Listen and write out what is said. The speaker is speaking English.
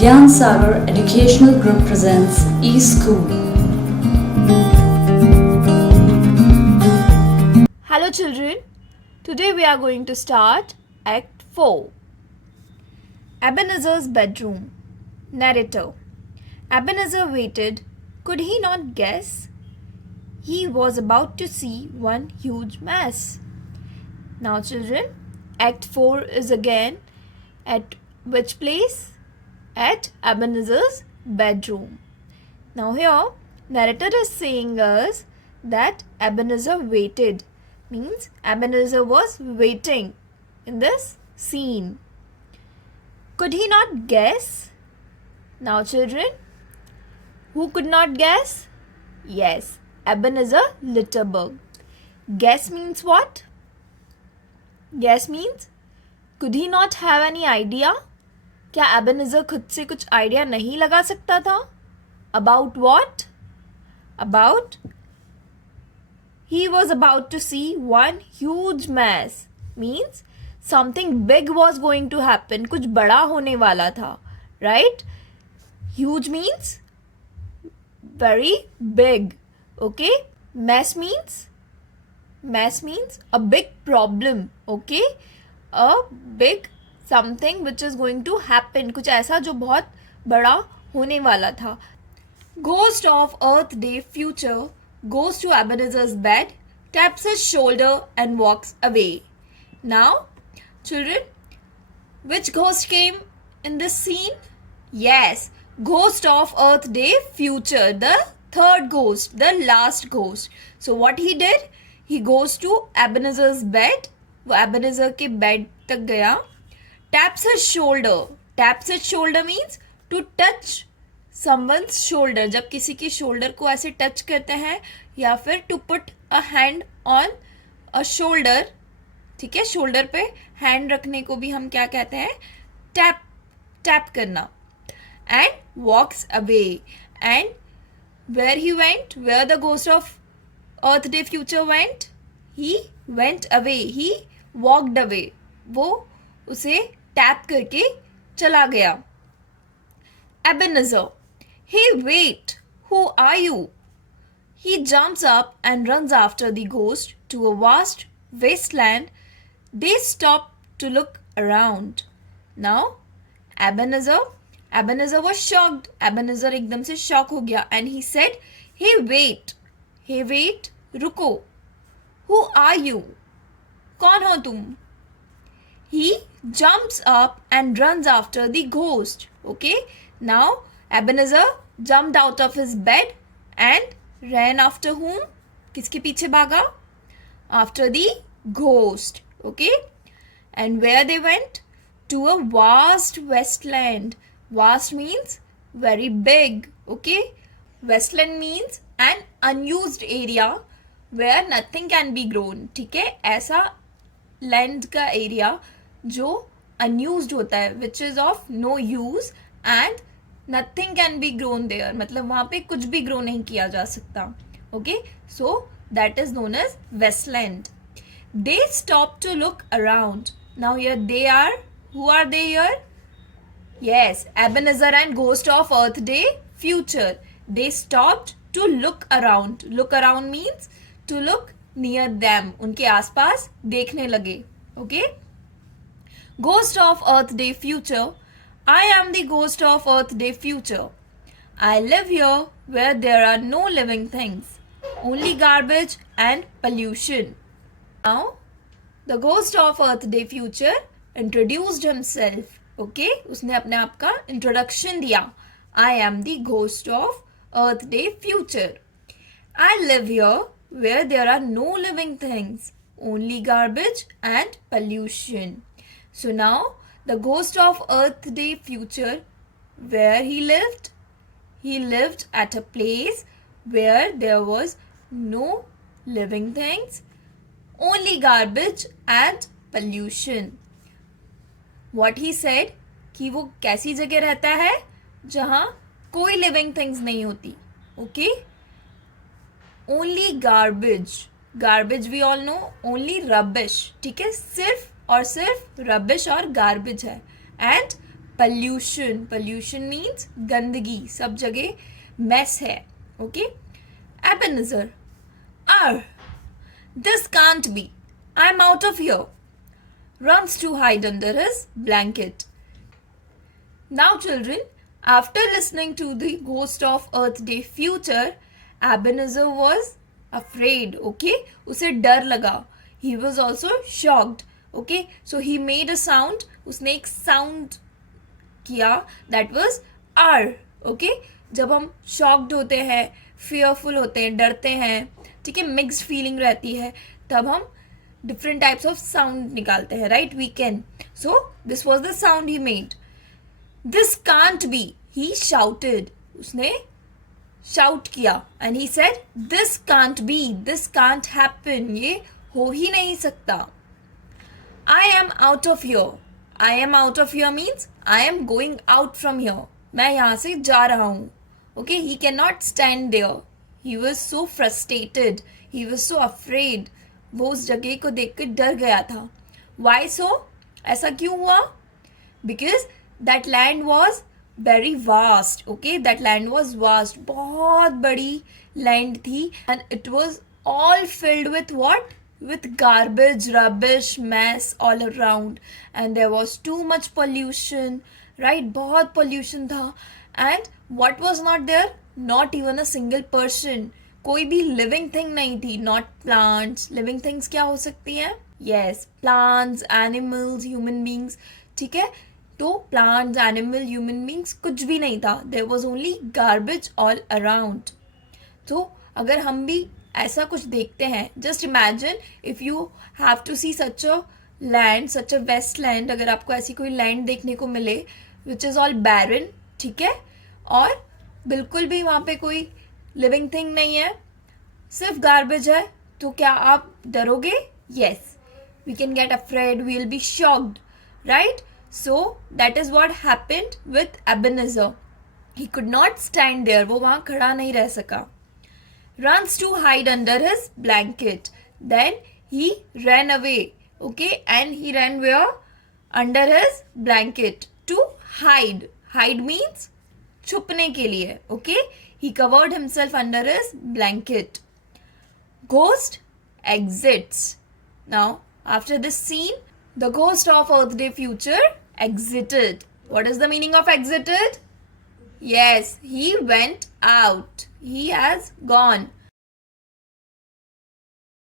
Gyan Sagar Educational Group presents eSchool. Hello children, today we are going to start Act 4. Ebenezer's bedroom. Narrator. Ebenezer waited. Could he not guess? He was about to see one huge mess. Now children, Act 4 is again at which place? At Ebenezer's bedroom. Now here, narrator is saying us that Ebenezer waited. Means Ebenezer was waiting in this scene. Could he not guess? Now children, who could not guess? Yes, Ebenezer Litterberg. Guess means what? Guess means could he not have any idea? क्या Ebenezer खुद से कुछ idea नहीं लगा सकता था? About what? About he was about to see one huge mess. Means something big was going to happen. कुछ बड़ा होने वाला था. Right? Huge means very big. Okay? Mess means a big problem. Okay? A big something which is going to happen. कुछ ऐसा जो बहुत बड़ा होने वाला था. Ghost of Earth Day Future goes to Ebenezer's bed, taps his shoulder and walks away. Now, children, which ghost came in this scene? Yes, Ghost of Earth Day Future, the third ghost, the last ghost. So what he did? He goes to Ebenezer's bed. वो Ebenezer के bed तक गया. Taps his shoulder. Taps his shoulder means to touch someone's shoulder. जब किसी की shoulder को ऐसे touch करते हैं या फिर to put a hand on a shoulder. ठीक है, shoulder पे hand रखने को भी हम क्या कहते हैं? Tap करना. And walks away. And where he went? Where the ghost of Earth Day Future went? He went away. He walked away. वो उसे टैप करके चला गया. Ebenezer. Hey, wait. Who are you? He jumps up and runs after the ghost to a vast wasteland. They stop to look around. Now, Ebenezer was shocked. Ebenezer एकदम से shock हो गया and he said, Hey, wait. Hey, wait. रुको. Who are you? कौन हो तुम? He jumps up and runs after the ghost. Okay? Now, Ebenezer jumped out of his bed and ran after whom? किसके पीछे भागा? After the ghost. Okay? And where they went? To a vast wasteland. Vast means very big. Okay? Wasteland means an unused area where nothing can be grown. ठीक है? ऐसा land का area जो unused होता है, which is of no use and nothing can be grown there. मतलब वहाँ पे कुछ भी ग्रो नहीं किया जा सकता. Okay, so that is known as wasteland. They stop to look around. Now here they are. Who are they here? Yes, Ebenezer and ghost of earth day future. They stopped to look around. Look around means to look near them. उनके आसपास देखने लगे. Okay. Ghost of Earth Day Future. I am the ghost of Earth Day Future. I live here where there are no living things, only garbage and pollution. Now, the ghost of Earth Day Future introduced himself. Okay, उसने अपने आप का introduction दिया. I am the ghost of Earth Day Future. I live here where there are no living things, only garbage and pollution. So now, the ghost of Earth Day Future, where he lived at a place where there was no living things, only garbage and pollution. What he said, कि वो कैसी जगह रहता है जहाँ कोई living things नहीं होती. Okay? Only garbage. Garbage we all know, only rubbish. ठीक है, सिर्फ और सिर्फ रबिश और गार्बेज है. एंड pollution means गंदगी, सब जगह mess है. Okay, Ebenezer, this can't be, I'm out of here, runs to hide under his blanket. Now children, after listening to the Ghost of Earth Day Future, Ebenezer was afraid. Okay, उसे डर लगा. He was also shocked. Okay, so he made a sound. उसने एक sound किया, that was R. Okay, जब हम shocked होते हैं, fearful होते हैं, डरते हैं, ठीक है, mixed feeling रहती है, तब हम different types of sound निकालते हैं, right? We can. So this was the sound he made. This can't be, he shouted. उसने shout किया and he said, this can't be, this can't happen, ये हो ही नहीं सकता. I am out of here. I am out of here means I am going out from here. मैं यहाँ से जा रहा हूँ. Okay, he cannot stand there. He was so frustrated. He was so afraid. वो उस जगह को देखकर डर गया था. Why so? ऐसा क्यों हुआ? Because that land was very vast. Okay, that land was vast. बहुत बड़ी land थी and it was all filled with what? With garbage, rubbish, mess all around, and there was too much pollution, right? बहुत pollution था. And what was not there? Not even a single person. कोई भी living thing नहीं थी. Not plants. Living things क्या हो सकती हैं? Yes, plants, animals, human beings. ठीक है, तो plants, animal, human beings कुछ भी नहीं था. There was only garbage all around. तो अगर हम भी ऐसा कुछ देखते हैं, just imagine if you have to see such a land, such a waste land, अगर आपको ऐसी कोई लैंड देखने को मिले विच इज़ ऑल बैरन, ठीक है, और बिल्कुल भी वहाँ पे कोई लिविंग थिंग नहीं है, सिर्फ गार्बेज है, तो क्या आप डरोगे? Yes, we can get afraid, we will be shocked, right? So that is what happened with Ebenezer. He could not stand there, वो वहाँ खड़ा नहीं रह सका. Runs to hide under his blanket. Then he ran away. Okay, and he ran where? Under his blanket to hide. Hide means छुपने के लिए. Okay, he covered himself under his blanket. Ghost exits. Now, after this scene, the ghost of Earth Day Future exited. What is the meaning of exited? Yes, he went out. He has gone.